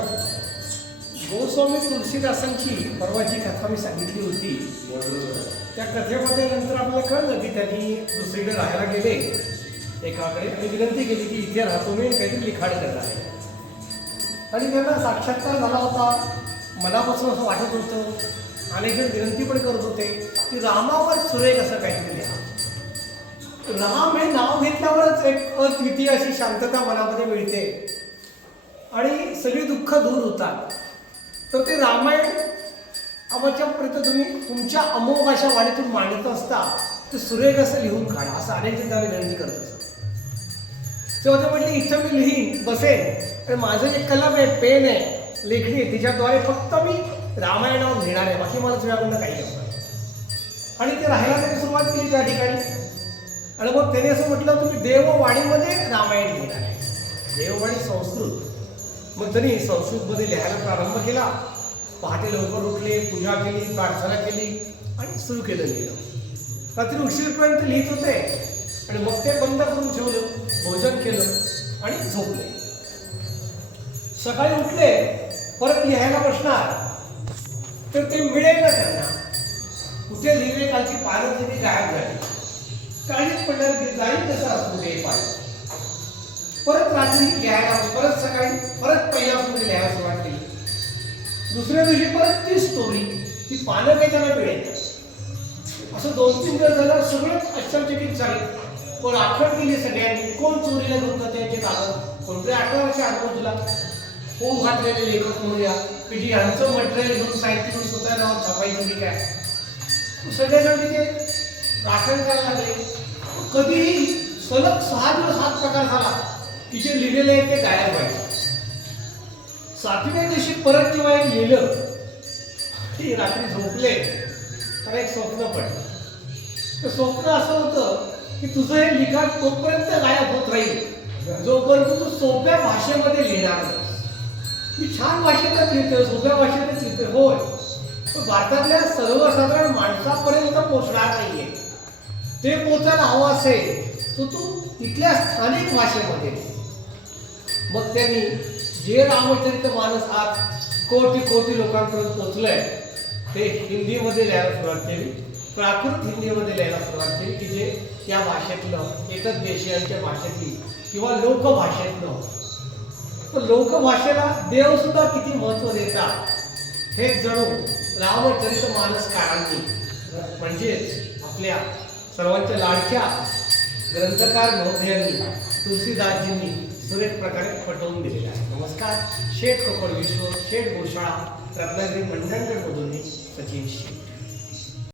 गोस्वामी तुलसीदासांची परवाची कथा मी सांगितली होती. त्या कथेमध्ये नंतर आपल्याला कळलं की त्यांनी दुसरीकडे राहायला गेले. एकाकडे आणि विनंती केली की इथे राहतो मी काहीतरी लिखाण करणार आहे. आणि त्यांना साक्षात्कार झाला होता. मनापासून असं वाटत होतं. अनेक जण विनंती पण करत होते की रामावर सुरेख असं काहीतरी लिहा. राम हे नाव घेतल्यावरच एक अद्वितीय अशी शांतता मनामध्ये मिळते. आणि सगळी दुःख दूर होतात. तर ते रामायण आमच्यापर्यंत तुम्ही तुमच्या अमोघ अशा वाणीतून मांडत असता ते सुरेख असं लिहून काढा. असं अनेक जण त्याला विनंती करत असत तेव्हा ते म्हटले इथं मी लिहीन बसेन आणि माझं जे कलम आहे पेन आहे लेखणी आहे. तिच्याद्वारे फक्त मी रामायणावर लिहिणार आहे. बाकी मला तुझ्याकडनं काही नको आणि ते राहायला त्यांनी सुरुवात केली त्या ठिकाणी. आणि मग त्याने असं म्हटलं तुम्ही देववाणीमध्ये रामायण लिहिणार आहे. देववाणी संस्कृत. मग त्यांनी संस्कृतमध्ये लिहायला प्रारंभ केला. पहाटे लवकर उठले पूजा केली प्रार्थना केली आणि सुरू केलं लिहिलं. रात्री उशीरपर्यंत लिहित होते. आणि मग ते बंद करून ठेवलं भोजन केलं आणि झोपले. सकाळी उठले परत लिहायला बसणार. तर ते मिळेल ना त्यांना. कुठे लिहिले कालची पानं तरी गायब झाली. काळीच पडणार ते जाईल कसं असतो ते पाणी परत रात्री लिहायला परत सकाळी दुसऱ्या दिवशी परत ती स्टोरी ती पानं काही त्यांना मिळेल. असं दोन तीन दिवस झालं सगळंच आश्चर्यचकित झाले. पण आठवण केली सगळ्यांनी कोण चोरीला घेऊन त्यांचे कागद कोणतरी आठवण्याचे अनुभव तुला होऊ घातलेले लेखक म्हणूया की जी यांचं मटेरियल घेऊन साहित्य घेऊन स्वतः नाव छापायचं की काय? सगळ्यांना तिथे राखण करायला लागले. कधीही सलग सहा दिवस हाच प्रकार झाला. की जे लिहिलेले आहे ते गायब व्हायचे. सातव्या दिवशी परत जेव्हा एक लिहिलं ती रात्री झोपले तर एक स्वप्न पडलं. तर स्वप्न असं होतं की तुझं हे लिखाण तोपर्यंत गायब होत राहील. जोपर्यंत तू सोप्या भाषेमध्ये लिहिणार मी छान भाषेतच लिहितोय सोप्या भाषेतच लिहितोय होय. पण भारतातल्या सर्वसाधारण माणसापर्यंत पोचणार नाहीये. ते पोचायला हवं असेल तर तू तिथल्या स्थानिक भाषेमध्ये. मग त्यांनी जे रामचरित्र मानस आज कोटी कोटी लोकांपर्यंत पोचलंय ते हिंदीमध्ये लिहायला सुरुवात केली प्राकृत हिंदीमध्ये लिहायला सुरुवात केली की जे त्या भाषेतलं एकच देशीयांच्या भाषेतली किंवा लोकभाषेतलं. तर लोकभाषेला देव सुद्धा किती महत्त्व देतात हे जणू रामचरित्र मानसकारांनी म्हणजेच आपल्या सर्वांच्या लाडक्या ग्रंथकार महोदयांनी तुलसीदासजींनी सुरेख प्रकारे पटवून दिलेला आहे नमस्कार. शेठ कोकण विश्व शेठ गोशाळा रत्नागिरी मंडणगडमधून मी सचिन शेठ